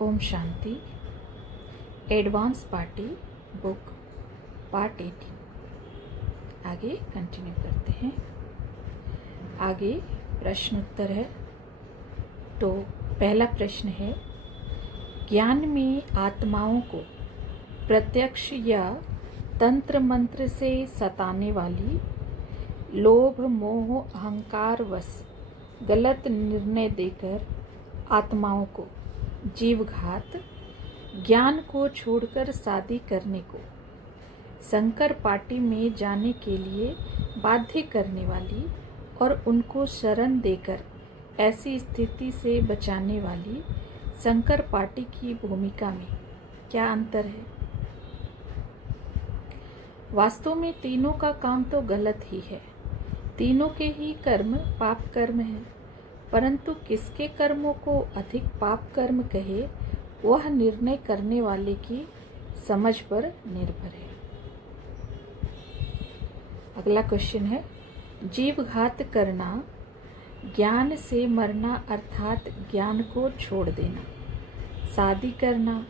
Om Shanti. Advance party book part 18 आगे continue करते हैं। आगे प्रश्न उत्तर है। तो पहला प्रश्न है, ज्ञान में आत्माओं को प्रत्यक्ष या तंत्र मंत्र से सताने वाली लोभ मोह अहंकार वश गलत निर्णय देकर आत्माओं को जीवघात, ज्ञान को छोड़कर शादी करने को, संकर पार्टी में जाने के लिए बाध्य करने वाली और उनको शरण देकर ऐसी स्थिति से बचाने वाली संकर पार्टी की भूमिका में क्या अंतर है? वास्तव में तीनों का काम तो गलत ही है। तीनों के ही कर्म पाप कर्म है, परंतु किसके कर्मों को अधिक पाप कर्म कहे वह निर्णय करने वाले की समझ पर निर्भर है। अगला क्वेश्चन है, जीवघात करना, ज्ञान से मरना अर्थात ज्ञान को छोड़ देना, शादी करना,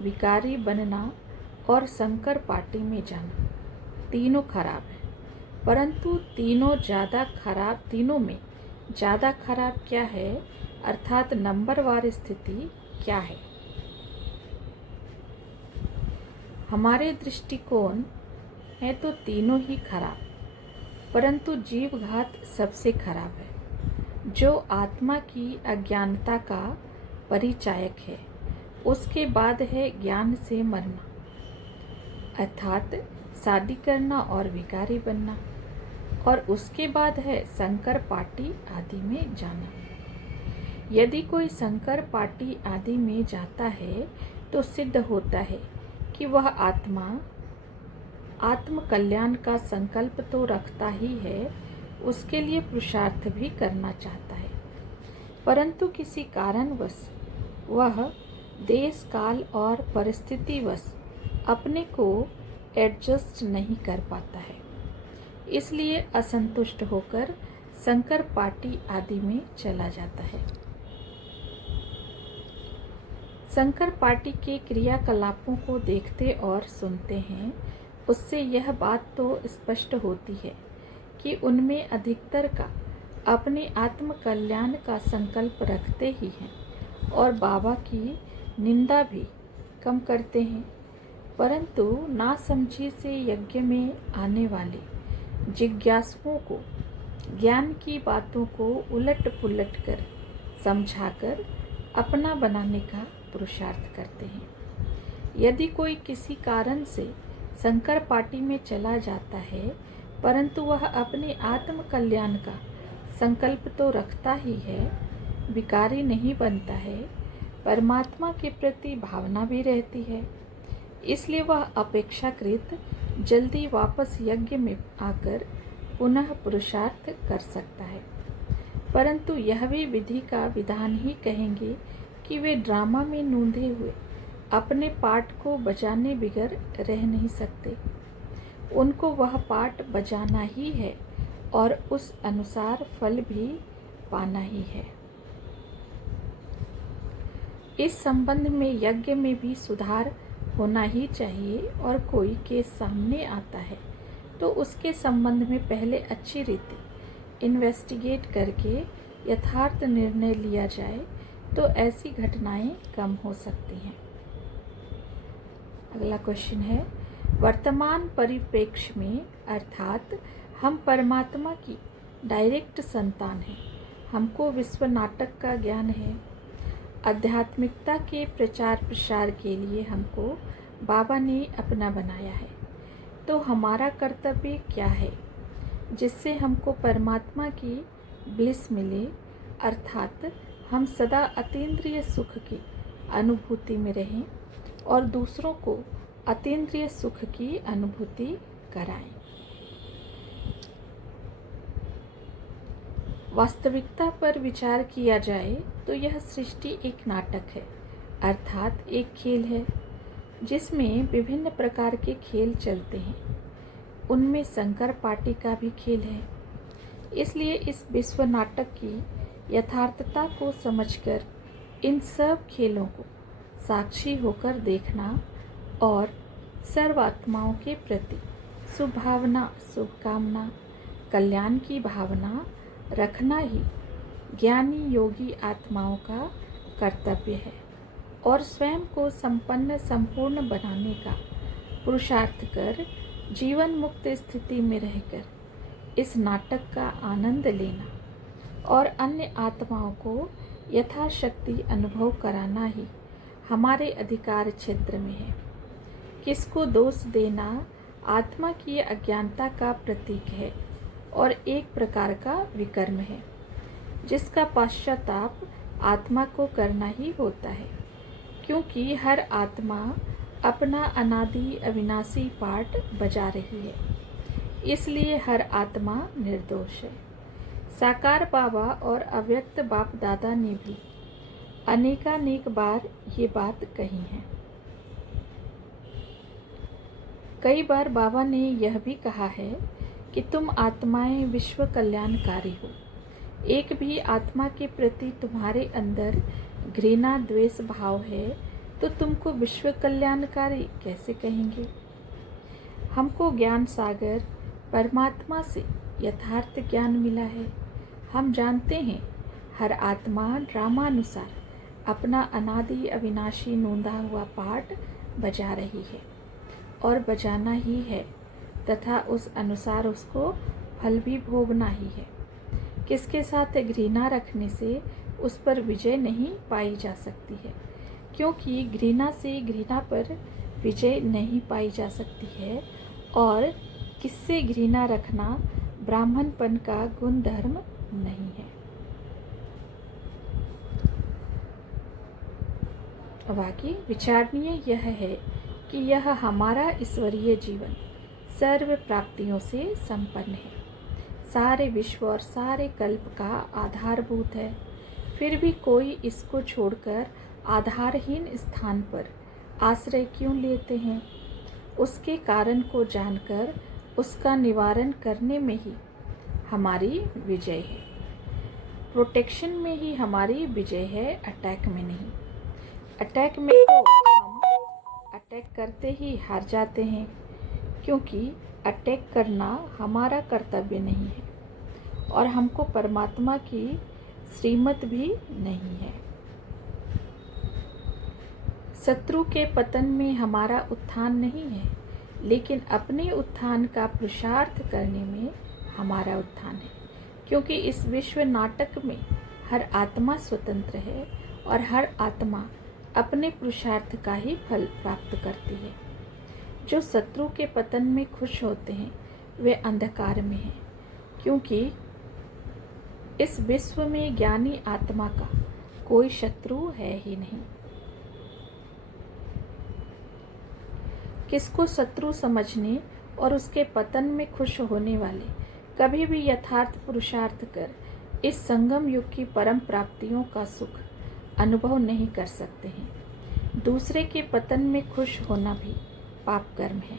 विकारी बनना और संकर पार्टी में जाना, तीनों खराब है। परंतु तीनों में ज़्यादा खराब क्या है, अर्थात नंबरवार स्थिति क्या है? हमारे दृष्टिकोण है तो तीनों ही खराब, परंतु जीवघात सबसे खराब है, जो आत्मा की अज्ञानता का परिचायक है। उसके बाद है ज्ञान से मरना, अर्थात शादी करना और विकारी बनना, और उसके बाद है संकर पार्टी आदि में जाना। यदि कोई संकर पार्टी आदि में जाता है तो सिद्ध होता है कि वह आत्म कल्याण का संकल्प तो रखता ही है, उसके लिए पुरुषार्थ भी करना चाहता है, परंतु किसी कारणवश वह देश काल और परिस्थितिवश अपने को एडजस्ट नहीं कर पाता है, इसलिए असंतुष्ट होकर संकर पार्टी आदि में चला जाता है। संकर पार्टी के क्रियाकलापों को देखते और सुनते हैं, उससे यह बात तो स्पष्ट होती है कि उनमें अधिकतर का अपने आत्म कल्याण का संकल्प रखते ही हैं और बाबा की निंदा भी कम करते हैं, परंतु नासमझी से यज्ञ में आने वाले जिज्ञासुओं को ज्ञान की बातों को उलट पुलट कर समझाकर अपना बनाने का पुरुषार्थ करते हैं। यदि कोई किसी कारण से संकर पार्टी में चला जाता है, परंतु वह अपने आत्म कल्याण का संकल्प तो रखता ही है, विकारी नहीं बनता है, परमात्मा के प्रति भावना भी रहती है, इसलिए वह अपेक्षाकृत जल्दी वापस यज्ञ में आकर पुनः पुरुषार्थ कर सकता है। परंतु यह भी विधि का विधान ही कहेंगे कि वे ड्रामा में नूंधे हुए अपने पार्ट को बजाने बिगर रह नहीं सकते। उनको वह पार्ट बजाना ही है और उस अनुसार फल भी पाना ही है। इस संबंध में यज्ञ में भी सुधार होना ही चाहिए, और कोई केस सामने आता है तो उसके संबंध में पहले अच्छी रीति इन्वेस्टिगेट करके यथार्थ निर्णय लिया जाए तो ऐसी घटनाएं कम हो सकती हैं। अगला क्वेश्चन है, वर्तमान परिप्रेक्ष्य में अर्थात हम परमात्मा की डायरेक्ट संतान हैं, हमको विश्व नाटक का ज्ञान है, आध्यात्मिकता के प्रचार प्रसार के लिए हमको बाबा ने अपना बनाया है, तो हमारा कर्तव्य क्या है जिससे हमको परमात्मा की ब्लिस मिले, अर्थात हम सदा अतीन्द्रिय सुख की अनुभूति में रहें और दूसरों को अतीन्द्रिय सुख की अनुभूति कराएं। वास्तविकता पर विचार किया जाए तो यह सृष्टि एक नाटक है, अर्थात एक खेल है जिसमें विभिन्न प्रकार के खेल चलते हैं। उनमें संकर पार्टी का भी खेल है, इसलिए इस विश्व नाटक की यथार्थता को समझकर इन सब खेलों को साक्षी होकर देखना और सर्वात्माओं के प्रति सुभावना, शुभकामना, कल्याण की भावना रखना ही ज्ञानी योगी आत्माओं का कर्तव्य है और स्वयं को संपन्न संपूर्ण बनाने का पुरुषार्थ कर जीवन मुक्त स्थिति में रहकर इस नाटक का आनंद लेना और अन्य आत्माओं को यथाशक्ति अनुभव कराना ही हमारे अधिकार क्षेत्र में है। किसको दोष देना आत्मा की अज्ञानता का प्रतीक है और एक प्रकार का विकर्म है, जिसका पश्चाताप आत्मा को करना ही होता है, क्योंकि हर आत्मा अपना अनादि अविनाशी पाठ बजा रही है, इसलिए हर आत्मा निर्दोष है। साकार बाबा और अव्यक्त बाप दादा ने भी अनेकानेक बार ये बात कही है। कई बार बाबा ने यह भी कहा है कि तुम आत्माएं विश्व कल्याणकारी हो। एक भी आत्मा के प्रति तुम्हारे अंदर घृणा द्वेष भाव है तो तुमको विश्व कल्याणकारी कैसे कहेंगे। हमको ज्ञान सागर परमात्मा से यथार्थ ज्ञान मिला है। हम जानते हैं हर आत्मा ड्रामानुसार अपना अनादि अविनाशी नोंदा हुआ पाठ बजा रही है और बजाना ही है तथा उस अनुसार उसको फल भी भोगना ही है। किसके साथ घृणा रखने से उस पर विजय नहीं पाई जा सकती है, क्योंकि घृणा से घृणा पर विजय नहीं पाई जा सकती है और किससे घृणा रखना ब्राह्मणपन का गुण धर्म नहीं है। अब आगे विचारणीय यह है कि यह हमारा ईश्वरीय जीवन सर्व प्राप्तियों से संपन्न है, सारे विश्व और सारे कल्प का आधारभूत है। फिर भी कोई इसको छोड़कर आधारहीन स्थान पर आश्रय क्यों लेते हैं? उसके कारण को जानकर उसका निवारण करने में ही हमारी विजय है। प्रोटेक्शन में ही हमारी विजय है, अटैक में नहीं। अटैक में तो हम अटैक करते ही हार जाते हैं, क्योंकि अटैक करना हमारा कर्तव्य नहीं है और हमको परमात्मा की श्रीमत भी नहीं है। शत्रु के पतन में हमारा उत्थान नहीं है, लेकिन अपने उत्थान का पुरुषार्थ करने में हमारा उत्थान है, क्योंकि इस विश्व नाटक में हर आत्मा स्वतंत्र है और हर आत्मा अपने पुरुषार्थ का ही फल प्राप्त करती है। जो शत्रु के पतन में खुश होते हैं वे अंधकार में हैं, क्योंकि इस विश्व में ज्ञानी आत्मा का कोई शत्रु है ही नहीं। किसको शत्रु समझने और उसके पतन में खुश होने वाले कभी भी यथार्थ पुरुषार्थ कर इस संगम युग की परम प्राप्तियों का सुख अनुभव नहीं कर सकते हैं। दूसरे के पतन में खुश होना भी पाप कर्म है।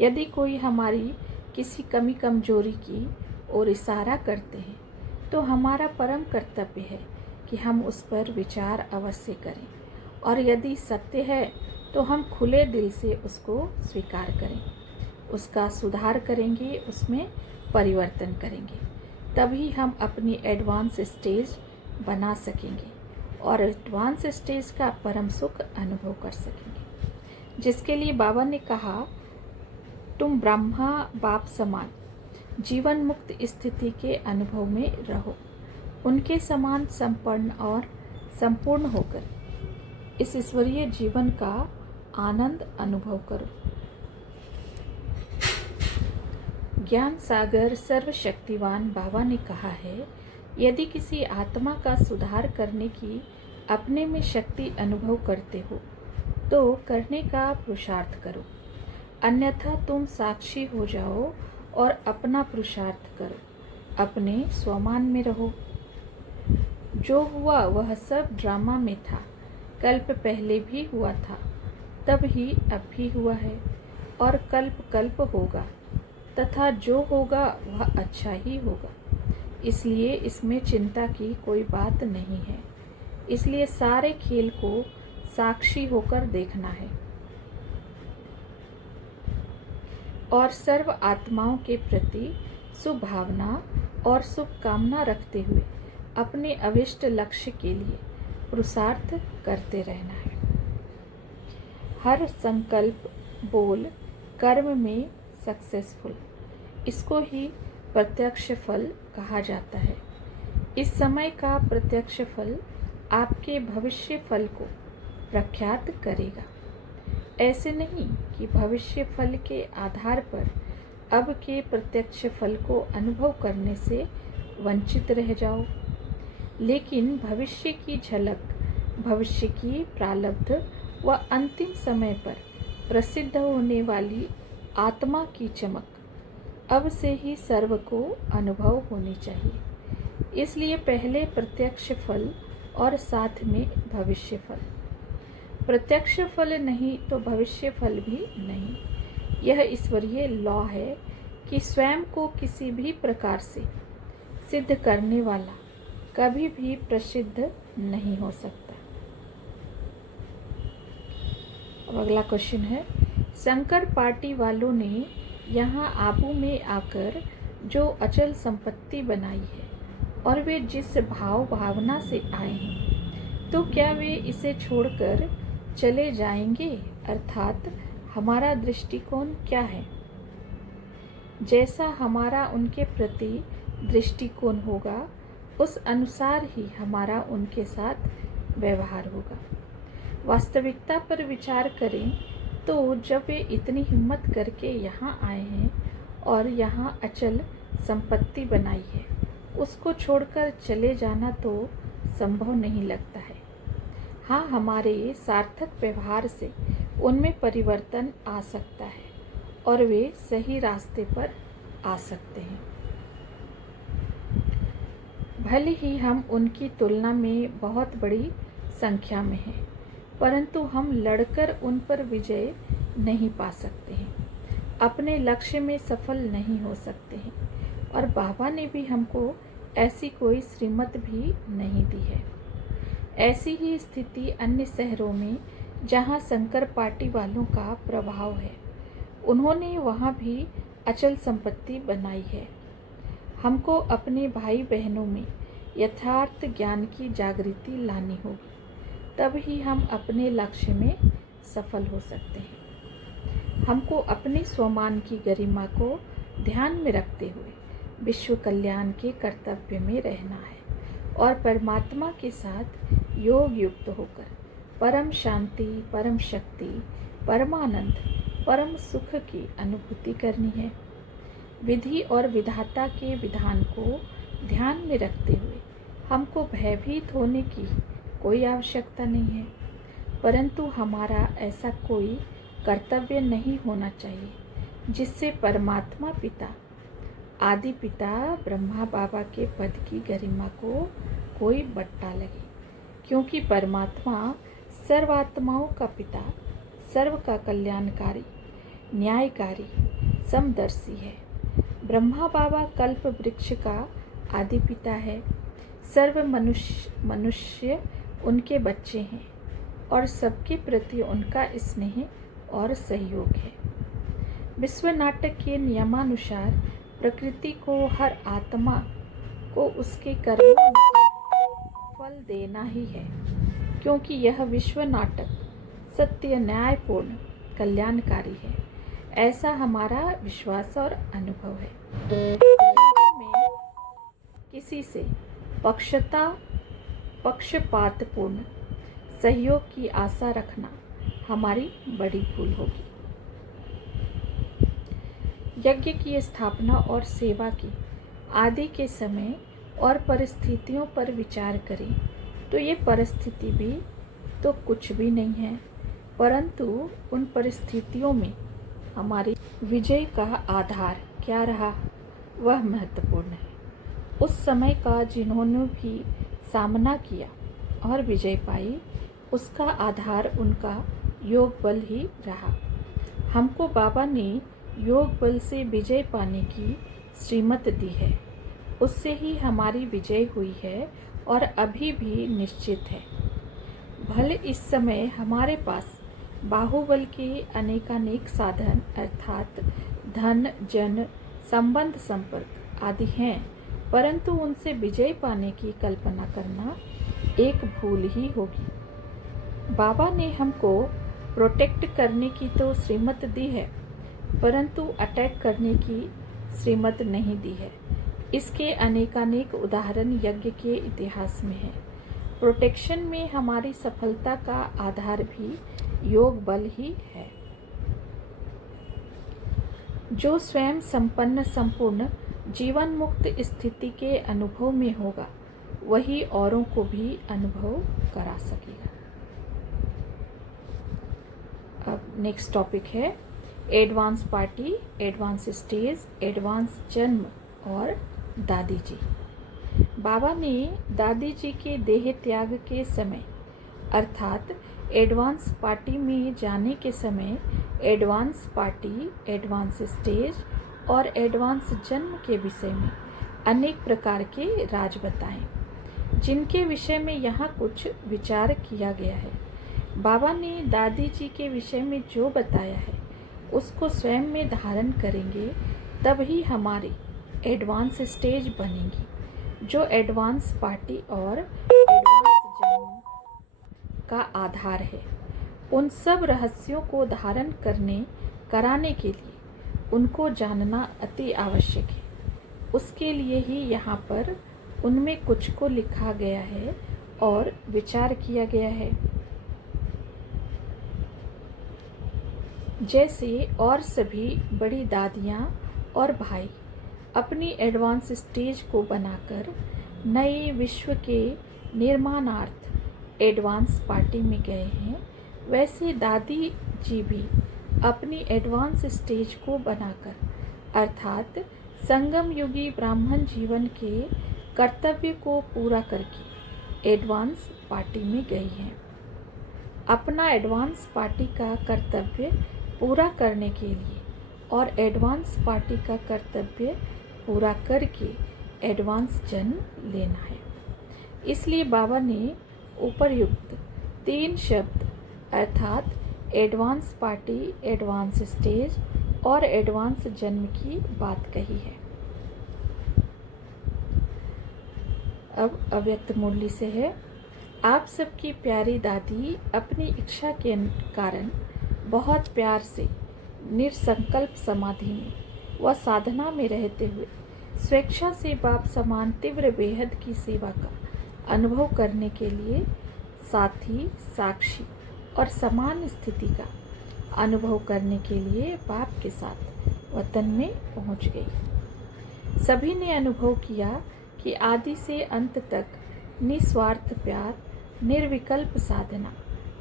यदि कोई हमारी किसी कमी कमजोरी की ओर इशारा करते हैं तो हमारा परम कर्तव्य है कि हम उस पर विचार अवश्य करें और यदि सत्य है तो हम खुले दिल से उसको स्वीकार करें, उसका सुधार करेंगे, उसमें परिवर्तन करेंगे, तभी हम अपनी एडवांस स्टेज बना सकेंगे और एडवांस स्टेज का परम सुख अनुभव कर सकेंगे, जिसके लिए बाबा ने कहा तुम ब्रह्मा बाप समान जीवन मुक्त स्थिति के अनुभव में रहो, उनके समान संपन्न और संपूर्ण होकर इस ईश्वरीय जीवन का आनंद अनुभव करो। ज्ञान सागर सर्वशक्तिवान बाबा ने कहा है, यदि किसी आत्मा का सुधार करने की अपने में शक्ति अनुभव करते हो तो करने का पुरुषार्थ करो, अन्यथा तुम साक्षी हो जाओ और अपना पुरुषार्थ करो, अपने स्वमान में रहो। जो हुआ वह सब ड्रामा में था, कल्प पहले भी हुआ था, तब ही अब भी हुआ है और कल्प कल्प होगा, तथा जो होगा वह अच्छा ही होगा, इसलिए इसमें चिंता की कोई बात नहीं है। इसलिए सारे खेल को साक्षी होकर देखना है और सर्व आत्माओं के प्रति शुभभावना और शुभकामना रखते हुए अपने अभिष्ट लक्ष्य के लिए पुरुषार्थ करते रहना है। हर संकल्प, बोल, कर्म में सक्सेसफुल, इसको ही प्रत्यक्ष फल कहा जाता है। इस समय का प्रत्यक्ष फल आपके भविष्य फल को प्रख्यात करेगा। ऐसे नहीं कि भविष्य फल के आधार पर अब के प्रत्यक्ष फल को अनुभव करने से वंचित रह जाओ, लेकिन भविष्य की झलक, भविष्य की प्रारब्ध व अंतिम समय पर प्रसिद्ध होने वाली आत्मा की चमक अब से ही सर्व को अनुभव होनी चाहिए। इसलिए पहले प्रत्यक्ष फल और साथ में भविष्य फल। प्रत्यक्ष फल नहीं तो भविष्य फल भी नहीं। यह ईश्वरीय लॉ है कि स्वयं को किसी भी प्रकार से सिद्ध करने वाला कभी भी प्रसिद्ध नहीं हो सकता। अब अगला क्वेश्चन है, शंकर पार्टी वालों ने यहाँ आबू में आकर जो अचल संपत्ति बनाई है और वे जिस भाव भावना से आए हैं, तो क्या वे इसे छोड़कर चले जाएंगे? अर्थात हमारा दृष्टिकोण क्या है? जैसा हमारा उनके प्रति दृष्टिकोण होगा, उस अनुसार ही हमारा उनके साथ व्यवहार होगा। वास्तविकता पर विचार करें तो जब वे इतनी हिम्मत करके यहाँ आए हैं और यहाँ अचल संपत्ति बनाई है, उसको छोड़कर चले जाना तो संभव नहीं लगता है। हाँ, हमारे सार्थक व्यवहार से उनमें परिवर्तन आ सकता है और वे सही रास्ते पर आ सकते हैं। भले ही हम उनकी तुलना में बहुत बड़ी संख्या में हैं, परंतु हम लड़कर उन पर विजय नहीं पा सकते हैं, अपने लक्ष्य में सफल नहीं हो सकते हैं, और बाबा ने भी हमको ऐसी कोई श्रीमत भी नहीं दी है। ऐसी ही स्थिति अन्य शहरों में जहाँ शंकर पार्टी वालों का प्रभाव है, उन्होंने वहाँ भी अचल संपत्ति बनाई है। हमको अपने भाई बहनों में यथार्थ ज्ञान की जागृति लानी होगी, तब ही हम अपने लक्ष्य में सफल हो सकते हैं। हमको अपने स्वमान की गरिमा को ध्यान में रखते हुए विश्व कल्याण के कर्तव्य में रहना है और परमात्मा के साथ योग युक्त होकर परम शांति, परम शक्ति, परमानंद, परम सुख की अनुभूति करनी है। विधि और विधाता के विधान को ध्यान में रखते हुए हमको भयभीत होने की कोई आवश्यकता नहीं है, परंतु हमारा ऐसा कोई कर्तव्य नहीं होना चाहिए जिससे परमात्मा पिता, आदि पिता ब्रह्मा बाबा के पद की गरिमा को कोई बट्टा लगे, क्योंकि परमात्मा सर्वात्माओं का पिता, सर्व का कल्याणकारी, न्यायकारी, समदर्शी है। ब्रह्मा बाबा कल्प वृक्ष का आदि पिता है। सर्व मनुष्य उनके बच्चे हैं और सबके प्रति उनका स्नेह और सहयोग है। विश्व नाटक के नियमानुसार प्रकृति को, हर आत्मा को उसके कर्मों अनुसार फल देना ही है, क्योंकि यह विश्व नाटक सत्य, न्यायपूर्ण, कल्याणकारी है। ऐसा हमारा विश्वास और अनुभव है। में किसी से पक्षपातपूर्ण सहयोग की आशा रखना हमारी बड़ी भूल होगी। यज्ञ की स्थापना और सेवा की आदि के समय और परिस्थितियों पर विचार करें तो ये परिस्थिति भी तो कुछ भी नहीं है, परंतु उन परिस्थितियों में हमारी विजय का आधार क्या रहा, वह महत्वपूर्ण है। उस समय का जिन्होंने भी सामना किया और विजय पाई, उसका आधार उनका योग बल ही रहा। हमको बाबा ने योग बल से विजय पाने की श्रीमत दी है, उससे ही हमारी विजय हुई है और अभी भी निश्चित है। भले इस समय हमारे पास बाहुबल के अनेकानेक साधन अर्थात धन, जन, संबंध, संपर्क आदि हैं, परंतु उनसे विजय पाने की कल्पना करना एक भूल ही होगी। बाबा ने हमको प्रोटेक्ट करने की तो श्रीमत दी है, परंतु अटैक करने की श्रीमत नहीं दी है। इसके अनेकानेक उदाहरण यज्ञ के इतिहास में हैं। प्रोटेक्शन में हमारी सफलता का आधार भी योग बल ही है। जो स्वयं संपन्न संपूर्ण जीवन मुक्त स्थिति के अनुभव में होगा, वही औरों को भी अनुभव करा सकेगा। अब नेक्स्ट टॉपिक है advance party, advance stage, advance जन्म और दादी जी। बाबा ने दादी जी के देह त्याग के समय अर्थात एडवांस पार्टी में जाने के समय एडवांस पार्टी, एडवांस स्टेज और एडवांस जन्म के विषय में अनेक प्रकार के राज बताए, जिनके विषय में यहाँ कुछ विचार किया गया है। बाबा ने दादी जी के विषय में जो बताया है उसको स्वयं में धारण करेंगे, तभी हमारी एडवांस स्टेज बनेगी, जो एडवांस पार्टी और एडवांस जन्म का आधार है। उन सब रहस्यों को धारण कराने के लिए उनको जानना अति आवश्यक है। उसके लिए ही यहाँ पर उनमें कुछ को लिखा गया है और विचार किया गया है। जैसे और सभी बड़ी दादियाँ और भाई अपनी एडवांस स्टेज को बनाकर नए विश्व के निर्माणार्थ एडवांस पार्टी में गए हैं, वैसे दादी जी भी अपनी एडवांस स्टेज को बनाकर अर्थात संगम युगी ब्राह्मण जीवन के कर्तव्य को पूरा करके एडवांस पार्टी में गई हैं। अपना एडवांस पार्टी का कर्तव्य पूरा करने के लिए और एडवांस पार्टी का कर्तव्य पूरा करके एडवांस जन्म लेना है। इसलिए बाबा ने उपर्युक्त 3 शब्द अर्थात एडवांस पार्टी, एडवांस स्टेज और एडवांस जन्म की बात कही है। अब अव्यक्त मुरली से है। आप सबकी प्यारी दादी अपनी इच्छा के कारण बहुत प्यार से निरसंकल्प समाधि में व साधना में रहते हुए स्वेच्छा से बाप समान तीव्र बेहद की सेवा का अनुभव करने के लिए साथी, साक्षी और समान स्थिति का अनुभव करने के लिए बाप के साथ वतन में पहुंच गई। सभी ने अनुभव किया कि आदि से अंत तक निस्वार्थ प्यार, निर्विकल्प साधना,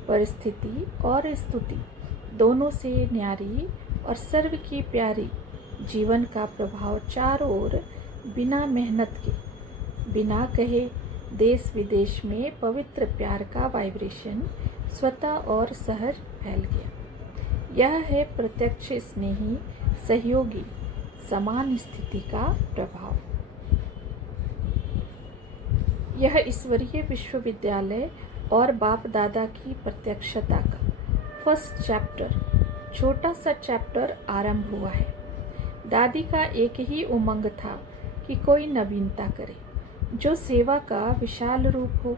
परिस्थिति और स्तुति दोनों से न्यारी और सर्व की प्यारी जीवन का प्रभाव चारों ओर बिना मेहनत के, बिना कहे देश विदेश में पवित्र प्यार का वाइब्रेशन स्वतः और सहज फैल गया। यह है प्रत्यक्ष स्नेही सहयोगी समान स्थिति का प्रभाव। यह ईश्वरीय विश्वविद्यालय और बाप दादा की प्रत्यक्षता का फर्स्ट चैप्टर, छोटा सा चैप्टर आरंभ हुआ है। दादी का एक ही उमंग था कि कोई नवीनता करे, जो सेवा का विशाल रूप हो,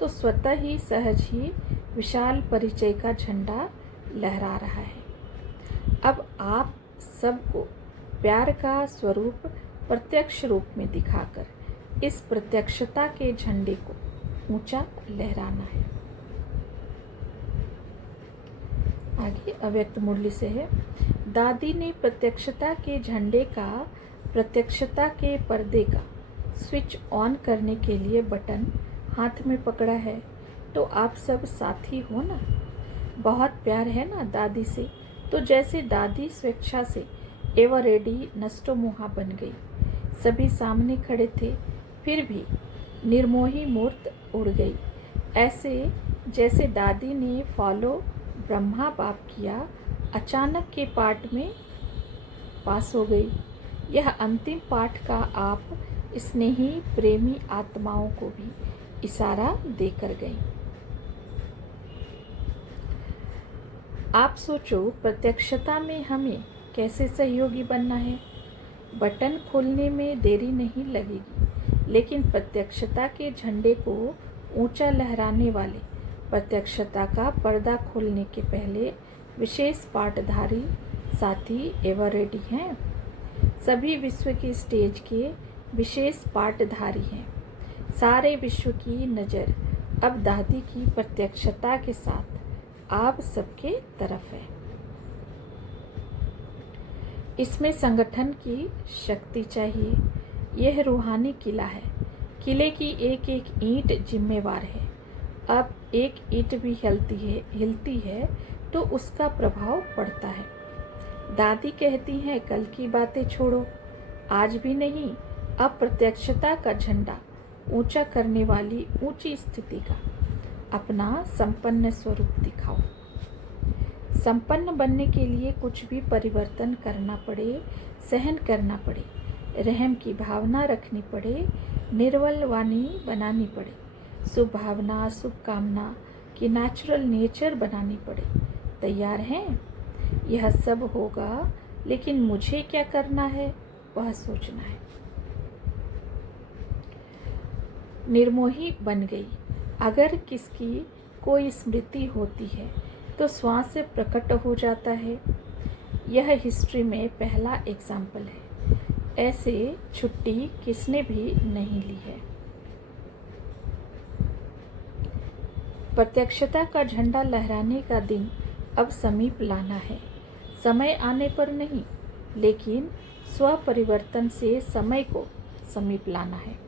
तो स्वतः ही सहज ही विशाल परिचय का झंडा लहरा रहा है। अब आप सबको प्यार का स्वरूप प्रत्यक्ष रूप में दिखाकर इस प्रत्यक्षता के झंडे को ऊंचा लहराना है। आगे अव्यक्त मुरली से है। दादी ने प्रत्यक्षता के झंडे का, प्रत्यक्षता के पर्दे का स्विच ऑन करने के लिए बटन हाथ में पकड़ा है, तो आप सब साथी हो ना। बहुत प्यार है ना दादी से। तो जैसे दादी स्वेच्छा से एवर रेडी नष्टो मुहा बन गई, सभी सामने खड़े थे, फिर भी निर्मोही मूर्त उड़ गई। ऐसे जैसे दादी ने फॉलो ब्रह्मा बाप किया, अचानक के पाठ में पास हो गई। यह अंतिम पाठ का आप स्नेही प्रेमी आत्माओं को भी इशारा देकर गई। आप सोचो, प्रत्यक्षता में हमें कैसे सहयोगी बनना है। बटन खोलने में देरी नहीं लगेगी, लेकिन प्रत्यक्षता के झंडे को ऊंचा लहराने वाले प्रत्यक्षता का पर्दा खोलने के पहले विशेष पाठधारी साथी एवर रेडी हैं। सभी विश्व के स्टेज के विशेष पाठधारी हैं। सारे विश्व की नज़र अब दादी की प्रत्यक्षता के साथ आप सबके तरफ है। इसमें संगठन की शक्ति चाहिए। यह रूहानी किला है। किले की एक एक ईंट जिम्मेवार है। अब एक ईंट भी हिलती है तो उसका प्रभाव पड़ता है। दादी कहती हैं, कल की बातें छोड़ो, आज भी नहीं, अब प्रत्यक्षता का झंडा ऊंचा करने वाली ऊंची स्थिति का अपना संपन्न स्वरूप दिखाओ। संपन्न बनने के लिए कुछ भी परिवर्तन करना पड़े, सहन करना पड़े, रहम की भावना रखनी पड़े, निर्मल वाणी बनानी पड़े, शुभ भावना, शुभकामना की नेचुरल नेचर बनानी पड़े। तैयार हैं? यह सब होगा, लेकिन मुझे क्या करना है वह सोचना है। निर्मोही बन गई। अगर किसकी कोई स्मृति होती है तो श्वास से प्रकट हो जाता है। यह हिस्ट्री में पहला एग्जाम्पल है। ऐसे छुट्टी किसने भी नहीं ली है। प्रत्यक्षता का झंडा लहराने का दिन अब समीप लाना है। समय आने पर नहीं, लेकिन स्व परिवर्तन से समय को समीप लाना है।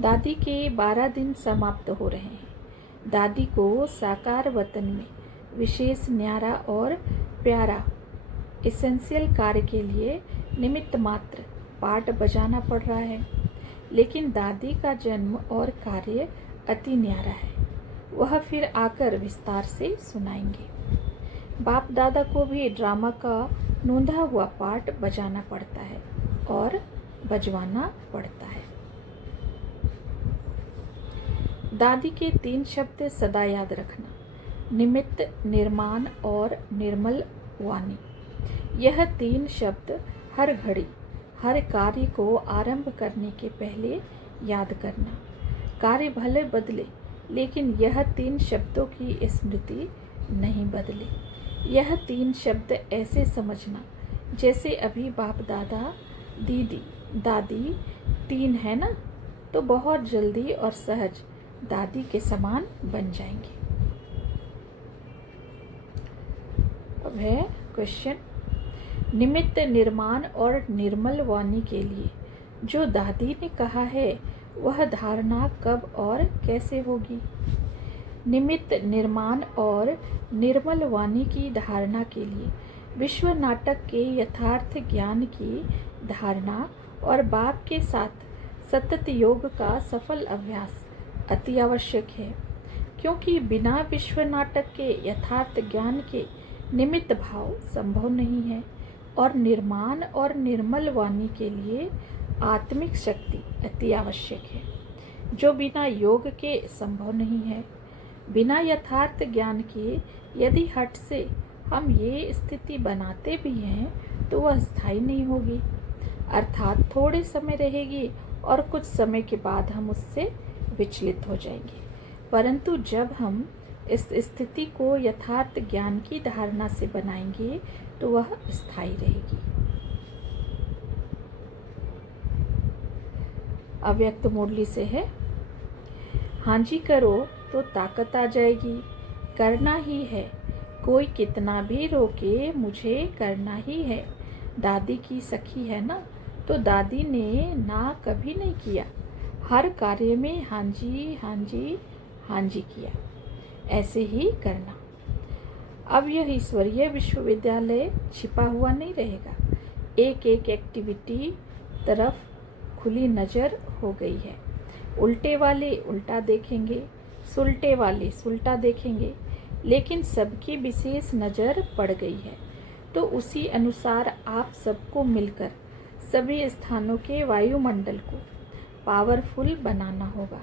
दादी के 12 दिन समाप्त हो रहे हैं। दादी को साकार वतन में विशेष न्यारा और प्यारा एसेंशियल कार्य के लिए निमित्त मात्र पाठ बजाना पड़ रहा है, लेकिन दादी का जन्म और कार्य अति न्यारा है। वह फिर आकर विस्तार से सुनाएंगे। बाप दादा को भी ड्रामा का नोंधा हुआ पाठ बजाना पड़ता है और बजवाना पड़ता है। दादी के 3 शब्द सदा याद रखना: निमित्त, निर्माण और निर्मल वाणी। यह 3 शब्द हर घड़ी, हर कार्य को आरंभ करने के पहले याद करना। कार्य भले बदले, लेकिन यह 3 शब्दों की स्मृति नहीं बदले। यह 3 शब्द ऐसे समझना जैसे अभी बाप दादा, दीदी, दादी 3 है ना, तो बहुत जल्दी और सहज दादी के समान बन जाएंगे। अब है क्वेश्चन। निमित्त, निर्माण और निर्मल वाणी के लिए जो दादी ने कहा है वह धारणा कब और कैसे होगी? निमित्त, निर्माण और निर्मल वाणी की धारणा के लिए विश्व नाटक के यथार्थ ज्ञान की धारणा और बाप के साथ सतत योग का सफल अभ्यास अति आवश्यक है, क्योंकि बिना विश्व नाटक के यथार्थ ज्ञान के निमित्त भाव संभव नहीं है। और निर्माण और निर्मल वाणी के लिए आत्मिक शक्ति अति आवश्यक है, जो बिना योग के संभव नहीं है। बिना यथार्थ ज्ञान के यदि हठ से हम ये स्थिति बनाते भी हैं तो वह स्थायी नहीं होगी, अर्थात थोड़े समय रहेगी और कुछ समय के बाद हम उससे विचलित हो जाएंगे। परंतु जब हम इस स्थिति को यथार्थ ज्ञान की धारणा से बनाएंगे तो वह स्थायी रहेगी। अव्यक्त मुरली से है। हाँ जी करो तो ताकत आ जाएगी, करना ही है, कोई कितना भी रोके मुझे करना ही है। दादी की सखी है ना, तो दादी ने ना कभी नहीं किया, हर कार्य में हाँ जी हाँ जी हाँ जी किया। ऐसे ही करना। अब यह ईश्वरीय विश्वविद्यालय छिपा हुआ नहीं रहेगा। एक एक एक्टिविटी तरफ खुली नज़र हो गई है। उल्टे वाले उल्टा देखेंगे, सुलटे वाले सुलटा देखेंगे, लेकिन सबकी विशेष नज़र पड़ गई है। तो उसी अनुसार आप सबको मिलकर सभी स्थानों के वायुमंडल को पावरफुल बनाना होगा,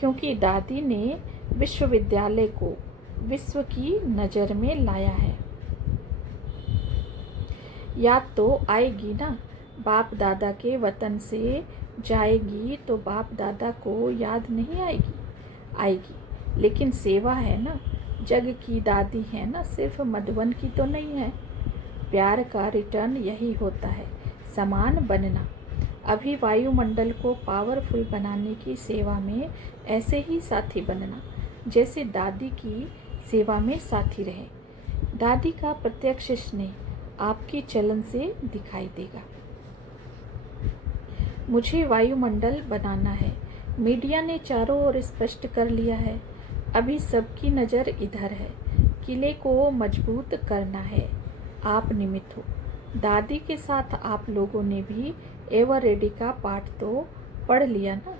क्योंकि दादी ने विश्वविद्यालय को विश्व की नज़र में लाया है। याद तो आएगी ना, बाप दादा के वतन से जाएगी तो बाप दादा को याद नहीं आएगी? आएगी, लेकिन सेवा है ना, जग की दादी है ना, सिर्फ मधुबन की तो नहीं है। प्यार का रिटर्न यही होता है, समान बनना। अभी वायुमंडल को पावरफुल बनाने की सेवा में ऐसे ही साथी बनना जैसे दादी की सेवा में साथी रहे। दादी का प्रत्यक्ष स्नेह आपकी चलन से दिखाई देगा। मुझे वायुमंडल बनाना है, मीडिया ने चारों ओर स्पष्ट कर लिया है। अभी सबकी नज़र इधर है, किले को मजबूत करना है। आप निमित्त हो। दादी के साथ आप लोगों ने भी एवर रेडी का पाठ तो पढ़ लिया ना।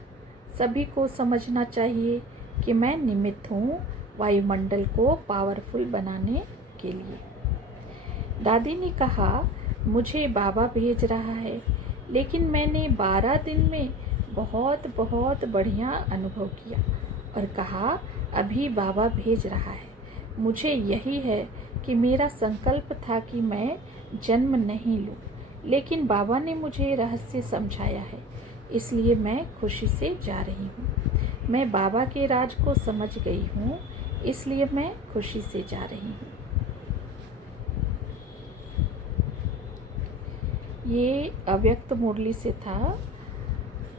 सभी को समझना चाहिए कि मैं निमित्त हूँ वायुमंडल को पावरफुल बनाने के लिए। दादी ने कहा, मुझे बाबा भेज रहा है, लेकिन मैंने 12 दिन में बहुत बहुत बढ़िया अनुभव किया और कहा अभी बाबा भेज रहा है। मुझे यही है कि मेरा संकल्प था कि मैं जन्म नहीं लूं, लेकिन बाबा ने मुझे रहस्य समझाया है, इसलिए मैं खुशी से जा रही हूँ। मैं बाबा के राज को समझ गई हूँ, इसलिए मैं खुशी से जा रही हूँ। ये अव्यक्त मुरली से था,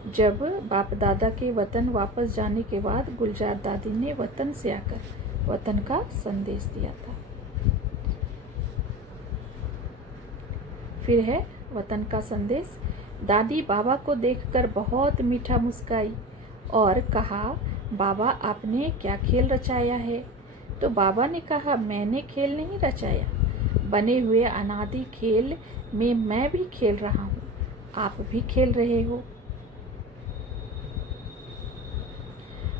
जब बाप दादा के वतन वापस जाने के बाद गुलजार दादी ने वतन से आकर वतन का संदेश दिया था। फिर है वतन का संदेश। दादी बाबा को देखकर बहुत मीठा मुस्काई और कहा, बाबा आपने क्या खेल रचाया है? तो बाबा ने कहा, मैंने खेल नहीं रचाया, बने हुए अनादि खेल में मैं भी खेल रहा हूँ, आप भी खेल रहे हो।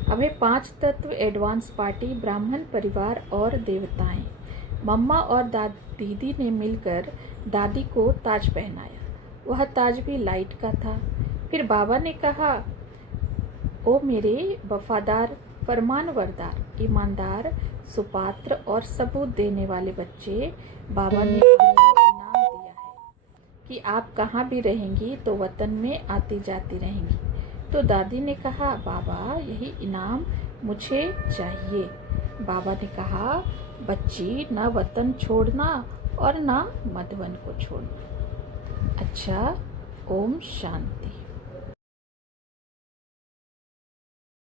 अब है 5 तत्व एडवांस पार्टी, ब्राह्मण परिवार और देवताएं। मम्मा और दीदी ने मिलकर दादी को ताज पहनाया। वह ताज भी लाइट का था। फिर बाबा ने कहा, ओ मेरे वफादार, फरमानबरदार, ईमानदार, सुपात्र और सबूत देने वाले बच्चे, बाबा ने आपको इनाम दिया है कि आप कहाँ भी रहेंगी तो वतन में आती जाती रहेंगी। तो दादी ने कहा, बाबा यही इनाम मुझे चाहिए। बाबा ने कहा, बच्ची, ना वतन छोड़ना और ना मधुबन को छोड़ना। अच्छा, ओम शांति।